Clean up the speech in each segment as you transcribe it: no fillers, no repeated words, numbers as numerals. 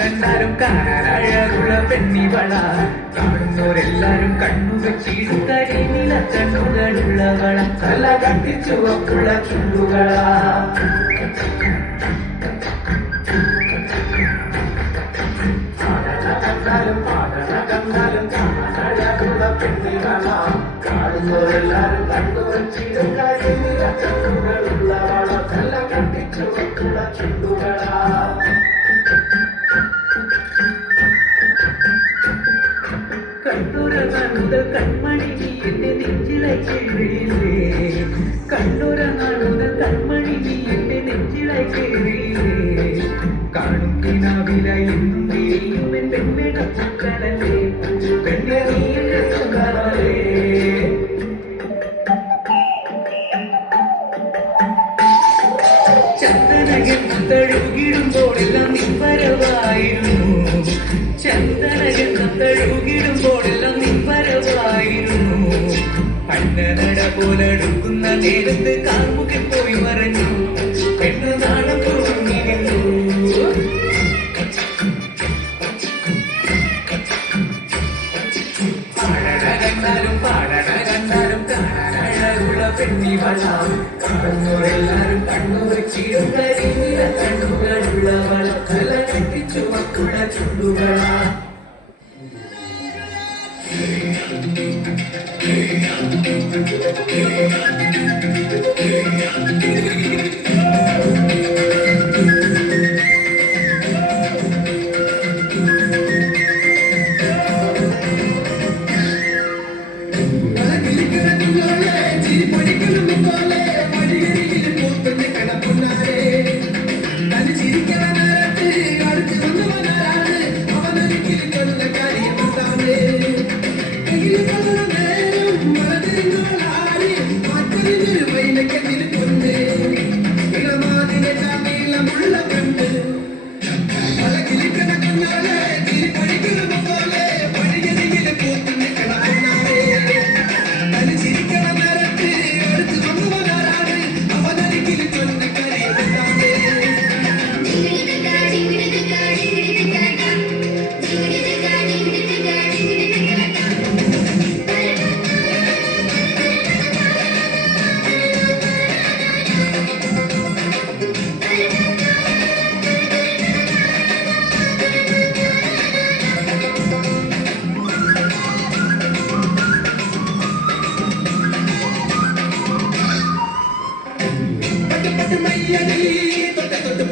കണ്ടാലും കാണാനഴകുള്ള പെണ്ണിവള കാണുന്നോരെല്ലാരും കണ്ണുവെച്ചിടുത്തടിയില കണ്ണുകളുള്ളവള തല കട്ടിച്ചുവപ്പുള്ള ചുണ്ടുകളാ കണ്ടാലും കാണാനഴകുള്ള പെണ്ണിവള കാണുന്നോരെല്ലാരും കണ്ണുവെച്ചിടുത്തടിയില കണ്ണുകളുള്ളവള തല കട്ടിച്ചുവപ്പുള്ള ചുണ്ടുകളാ കണ്ണൂര നാളുതൽ കൺമണി നീ എന്റെ നെഞ്ചിലെ കേറിയില്ലേ കണ്ണൂര നാളുതൽ കൺമണി നീ എന്റെ നെഞ്ചിലെ കേറിയില്ലേ കാണും കിനാവില എന്നും നീയും എൻ പെണ്ണിട ചക്കലല്ലേ പെണ്ണെ നീ എന്റെ സുഖമല്ലേ ചന്ദനകെന്ന് തഴുകിടുമ്പോഴെല്ലാം നീ വരവായിരുന്നു ചന്ദനകെന്ന് തഴുകിടുമ്പോഴെല്ലാം നീ വരവായിരുന്നു അന്നനട പോലെടുക്കുന്ന നേരത്ത് കാർമുഖം പോയി മറഞ്ഞു പെണ്ണ് നാണം തോന്നി നിന്നു പാടണ കണ്ടാലും കാണാനഴകുള്ള പെണ്ണിവള കാണുന്നോരെല്ലാരും കണ്ണുവെച്ചിടും കരിനില കണ്ണുകളുള്ളവള തല കെട്ടിച്ചു മക്കുള്ള ചുണ്ടുകളാ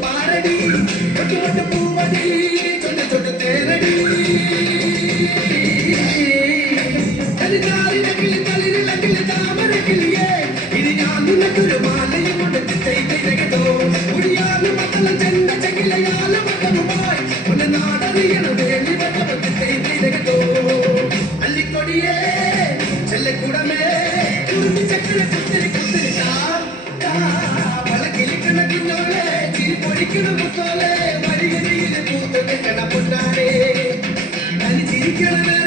പാരടി പൂവടി ചൊട്ട് തേരടി താമരക്കിളിയേ ഇനി ഞാൻ നിനക്കൊരു മാലയും ചെയ്തോ മുടിയാലും മക്കള ചെണ്ട ചകിലയാലും മക്കളുമായി ഒന്ന് നാടറിയണ വേലി വട്ടവത്ത് ചെയ്തോ അല്ലിക്കൊടിയേ ചെല്ലക്കൂടമേ കുറുമി ചക്കര കുത്തിരി കുത്തിരി വളക്കിലിക്കണ കുഞ്ഞോളെ ചിരിപ്പൊടിക്കണ മുത്തോലെ വരികരിയിലെ പൂത്ത് നിൽക്കണ പൊന്നാടേ ചിരിക്കണ